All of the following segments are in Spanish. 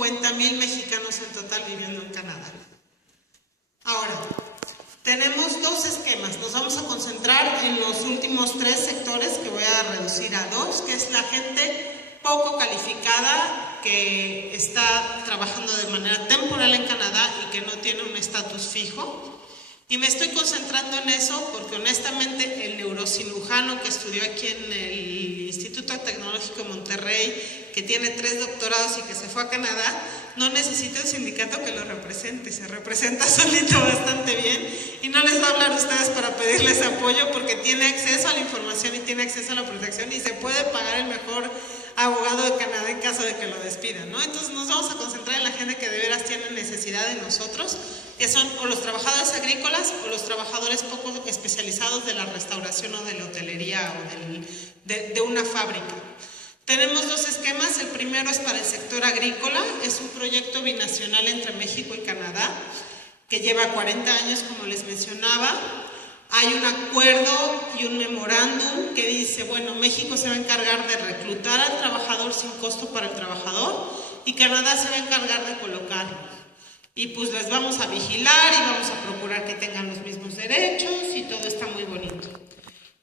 50,000 mexicanos en total viviendo en Canadá. Ahora, tenemos dos esquemas. Nos vamos a concentrar en los últimos 3 sectores, que voy a reducir a 2, que es la gente poco calificada que está trabajando de manera temporal en Canadá y que no tiene un estatus fijo. Y me estoy concentrando en eso porque honestamente el neurocirujano que estudió aquí en el Instituto Tecnológico de Monterrey, que tiene 3 doctorados y que se fue a Canadá, no necesita un sindicato que lo represente, se representa solito bastante bien y no les va a hablar a ustedes para pedirles apoyo porque tiene acceso a la información y tiene acceso a la protección y se puede pagar el mejor abogado de Canadá en caso de que lo despidan, ¿no? Entonces nos vamos a concentrar en la gente que de veras tiene necesidad de nosotros, que son o los trabajadores agrícolas o los trabajadores poco especializados de la restauración o de la hotelería o de una fábrica. Tenemos 2 esquemas. El primero es para el sector agrícola, es un proyecto binacional entre México y Canadá que lleva 40 años, como les mencionaba. Hay un acuerdo y un memorándum que dice, bueno, México se va a encargar de reclutar al trabajador sin costo para el trabajador y Canadá se va a encargar de colocarlo. Y pues les vamos a vigilar y vamos a procurar que tengan los mismos derechos y todo está muy bonito.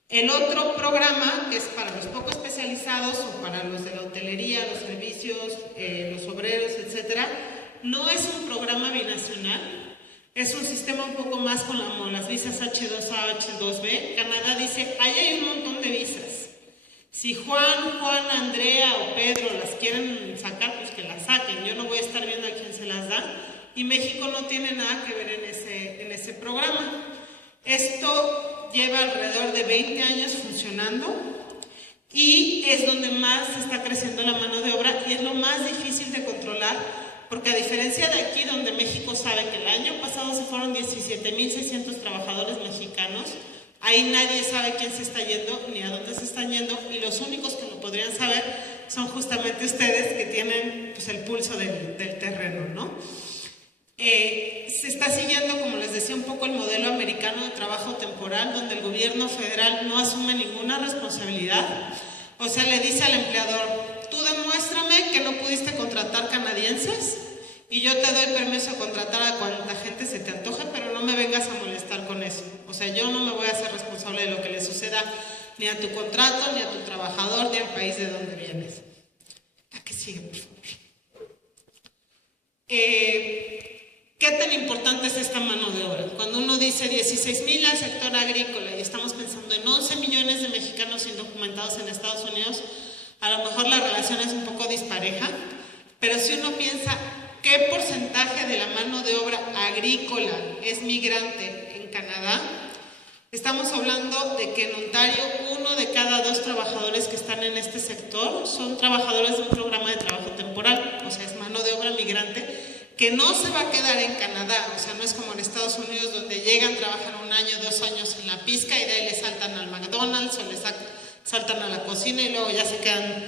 El otro programa, que es para los poco especializados o para los de la hotelería, los servicios, los obreros, etcétera, no es un programa binacional. Es un sistema un poco más como las visas H2A, H2B. Canadá dice, ahí hay un montón de visas. Si Juan, Andrea o Pedro las quieren sacar, pues que las saquen. Yo no voy a estar viendo a quién se las da. Y México no tiene nada que ver en ese programa. Esto lleva alrededor de 20 años funcionando y es donde más está creciendo la mano de obra y es lo más difícil de controlar. Porque a diferencia de aquí, donde México sabe que el año pasado se fueron 17,600 trabajadores mexicanos, ahí nadie sabe quién se está yendo ni a dónde se están yendo y los únicos que lo podrían saber son justamente ustedes que tienen pues, el pulso del terreno, ¿no? Se está siguiendo, como les decía, un poco el modelo americano de trabajo temporal, donde el gobierno federal no asume ninguna responsabilidad. O sea, le dice al empleador, tú demuéstrame que no pudiste contratar canadienses y yo te doy permiso a contratar a cuanta gente se te antoje, pero no me vengas a molestar con eso. O sea, yo no me voy a hacer responsable de lo que le suceda ni a tu contrato, ni a tu trabajador, ni al país de donde vienes. ¿A qué sigue, por favor? ¿Qué tan importante es esta mano de obra? Cuando uno dice 16,000 al sector agrícola y estamos pensando en 11 millones de mexicanos indocumentados en Estados Unidos, a lo mejor la relación es un poco dispareja, pero si uno piensa qué porcentaje de la mano de obra agrícola es migrante en Canadá, estamos hablando de que en Ontario 1 de cada 2 trabajadores que están en este sector son trabajadores de un programa de trabajo temporal, o sea, es mano de obra migrante que no se va a quedar en Canadá, o sea, no es como en Estados Unidos donde llegan, trabajan 1 año, 2 años en la pizca y de ahí le saltan al McDonald's o le saltan a la cocina y luego ya se quedan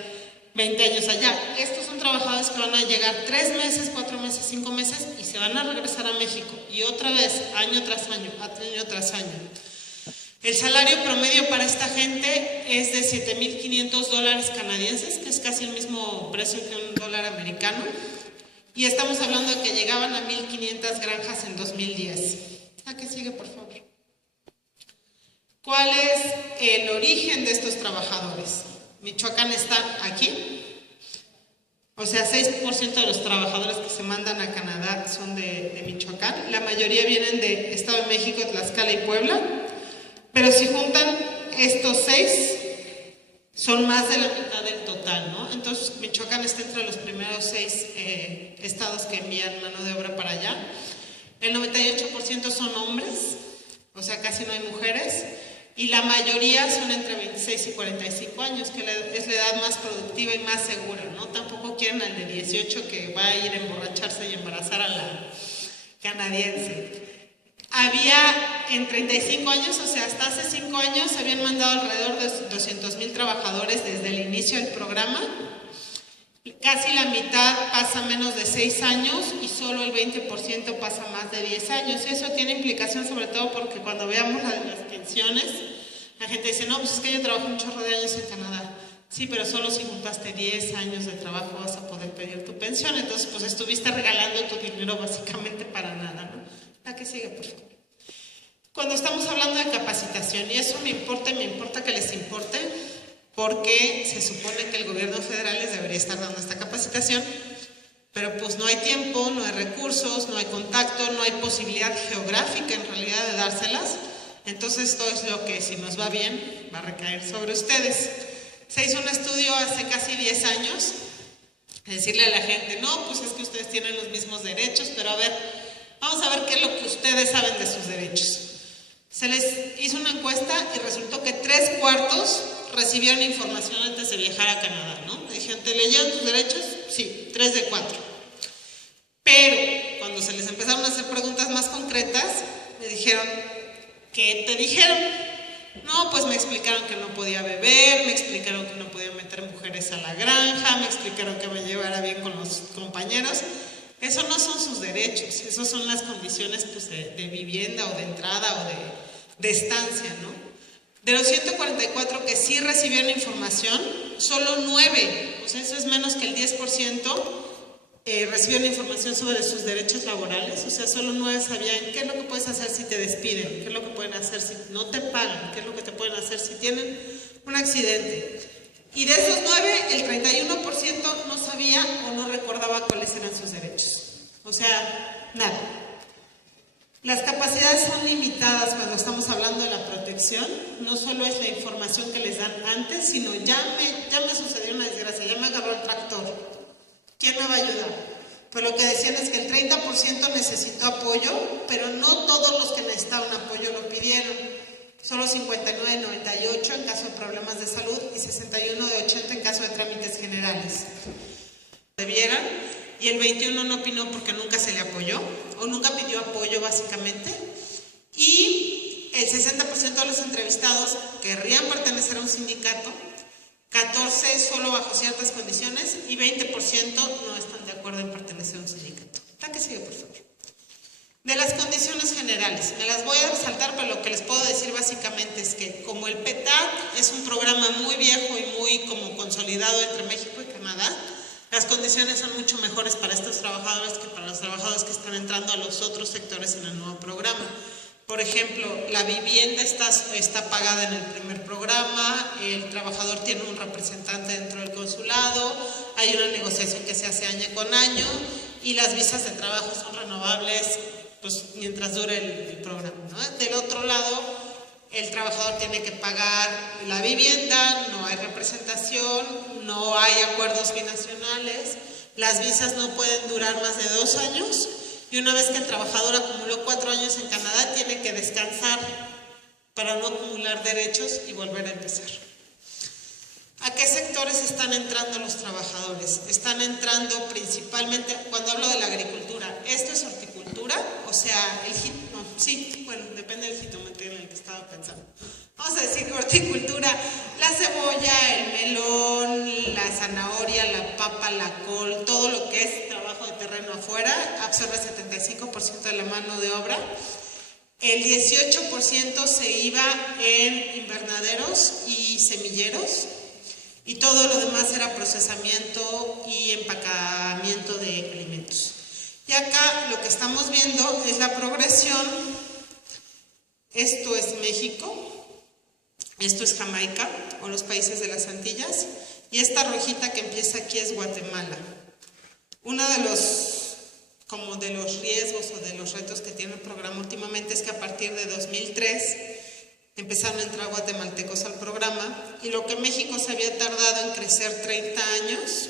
20 años allá. Estos son trabajadores que van a llegar 3 meses, 4 meses, 5 meses y se van a regresar a México y otra vez, año tras año, año tras año. El salario promedio para esta gente es de $7,500 canadienses, que es casi el mismo precio que un dólar americano. Y estamos hablando de que llegaban a 1,500 granjas en 2010. ¿A qué sigue, por favor? ¿Cuál es el origen de estos trabajadores? Michoacán está aquí. O sea, 6% de los trabajadores que se mandan a Canadá son de Michoacán. La mayoría vienen de Estado de México, Tlaxcala y Puebla. Pero si juntan estos 6, son más de la mitad del total, ¿no? Entonces, Michoacán está entre los primeros 6 estados que envían mano de obra para allá. El 98% son hombres, o sea, casi no hay mujeres. Y la mayoría son entre 26 y 45 años, que es la edad más productiva y más segura, ¿no? Tampoco quieren al de 18 que va a ir a emborracharse y embarazar a la canadiense. Había en 35 años, o sea, hasta hace 5 años, se habían mandado alrededor de 200,000 trabajadores desde el inicio del programa. Casi la mitad pasa menos de 6 años y solo el 20% pasa más de 10 años. Y eso tiene implicación sobre todo porque cuando veamos las pensiones, la gente dice, no, pues es que yo trabajo un chorro de años en Canadá. Sí, pero solo si juntaste 10 años de trabajo vas a poder pedir tu pensión. Entonces, pues estuviste regalando tu dinero básicamente para nada, ¿no? La que sigue, por favor. Cuando estamos hablando de capacitación, y eso me importa que les importe, porque se supone que el gobierno federal les debería estar dando esta capacitación, pero pues no hay tiempo, no hay recursos, no hay contacto, no hay posibilidad geográfica en realidad de dárselas. Entonces, esto es lo que, si nos va bien, va a recaer sobre ustedes. Se hizo un estudio hace casi 10 años, decirle a la gente, no, pues es que ustedes tienen los mismos derechos, pero a ver, vamos a ver qué es lo que ustedes saben de sus derechos. Se les hizo una encuesta y resultó que 3/4 recibieron información antes de viajar a Canadá, ¿no? Me dijeron, ¿te leyeron tus derechos? Sí, 3 de 4. Pero cuando se les empezaron a hacer preguntas más concretas, me dijeron, ¿qué te dijeron? No, pues me explicaron que no podía beber, me explicaron que no podía meter mujeres a la granja, me explicaron que me llevara bien con los compañeros. Eso no son sus derechos, esos son las condiciones pues, de vivienda o de entrada o de estancia, ¿no? De los 144 que sí recibieron información, solo 9, o sea, eso es menos que el 10%, recibieron información sobre sus derechos laborales, o sea, solo 9 sabían qué es lo que puedes hacer si te despiden, qué es lo que pueden hacer si no te pagan, qué es lo que te pueden hacer si tienen un accidente. Y de esos 9, el 31% no sabía o no recordaba cuáles eran sus derechos. O sea, nada. Las capacidades son limitadas cuando estamos hablando de la protección. No solo es la información que les dan antes, sino ya me sucedió una desgracia, ya me agarró el tractor. ¿Quién me va a ayudar? Pues lo que decían es que el 30% necesitó apoyo, pero no todos los que necesitaban apoyo lo pidieron. Solo 59 de 98 en caso de problemas de salud y 61 de 80 en caso de trámites generales. Debieran, y el 21 no opinó porque nunca se le apoyó, o nunca pidió apoyo básicamente, y el 60% de los entrevistados querrían pertenecer a un sindicato, 14 solo bajo ciertas condiciones y 20% no están de acuerdo en pertenecer a un sindicato. ¿La que sigue, por favor? De las condiciones generales, me las voy a saltar, pero lo que les puedo decir básicamente es que como el PETAC es un programa muy viejo y muy como consolidado entre México y Canadá, las condiciones son mucho mejores para estos trabajadores que para los trabajadores que están entrando a los otros sectores en el nuevo programa. Por ejemplo, la vivienda está pagada en el primer programa, el trabajador tiene un representante dentro del consulado, hay una negociación que se hace año con año y las visas de trabajo son renovables pues, mientras dure el programa, ¿no? Del otro lado, el trabajador tiene que pagar la vivienda, no hay representación, no hay acuerdos binacionales, las visas no pueden durar más de 2 años. Y una vez que el trabajador acumuló 4 años en Canadá, tiene que descansar para no acumular derechos y volver a empezar. ¿A qué sectores están entrando los trabajadores? Están entrando principalmente, cuando hablo de la agricultura, ¿esto es horticultura? O sea, depende del jitomate en el que estaba pensando. Vamos a decir horticultura, la cebolla, el melón, la zanahoria, la papa, la col, todo lo que es trabajo de terreno afuera, absorbe el 75% de la mano de obra. El 18% se iba en invernaderos y semilleros y todo lo demás era procesamiento y empacamiento de alimentos. Y acá lo que estamos viendo es la progresión. Esto es México. Esto es Jamaica o los países de las Antillas y esta rojita que empieza aquí es Guatemala. Uno de los riesgos o de los retos que tiene el programa últimamente es que a partir de 2003 empezaron a entrar guatemaltecos al programa y lo que México se había tardado en crecer 30 años,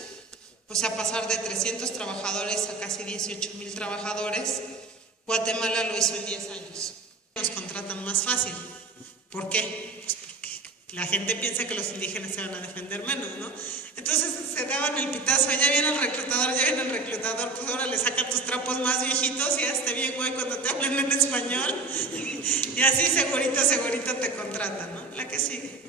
pues a pasar de 300 trabajadores a casi 18,000 trabajadores, Guatemala lo hizo en 10 años. Nos contratan más fácil. ¿Por qué? Pues porque la gente piensa que los indígenas se van a defender menos, ¿no? Entonces se daban el pitazo, ya viene el reclutador, pues ahora le saca tus trapos más viejitos y hazte bien güey cuando te hablen en español y así segurito te contratan, ¿no? La que sigue.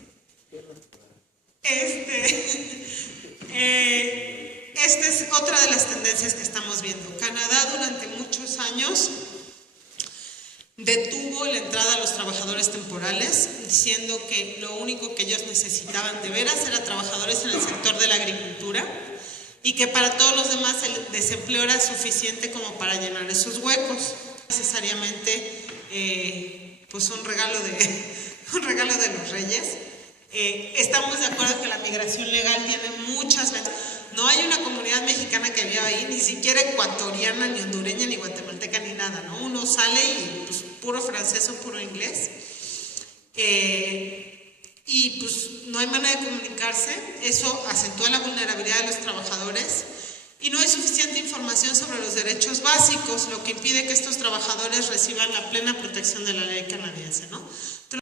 Esta es otra de las tendencias que estamos viendo. Canadá durante muchos años detuvo la entrada a los trabajadores temporales, diciendo que lo único que ellos necesitaban de veras era trabajadores en el sector de la agricultura y que para todos los demás el desempleo era suficiente como para llenar esos huecos. Necesariamente pues un regalo de los reyes. Estamos de acuerdo que la migración legal tiene muchas ventajas. No hay una comunidad mexicana que viva ahí, ni siquiera ecuatoriana, ni hondureña, ni guatemalteca, ni nada, ¿no? Uno sale y pues puro francés o puro inglés. Y pues no hay manera de comunicarse. Eso acentúa la vulnerabilidad de los trabajadores. Y no hay suficiente información sobre los derechos básicos, lo que impide que estos trabajadores reciban la plena protección de la ley canadiense, ¿no?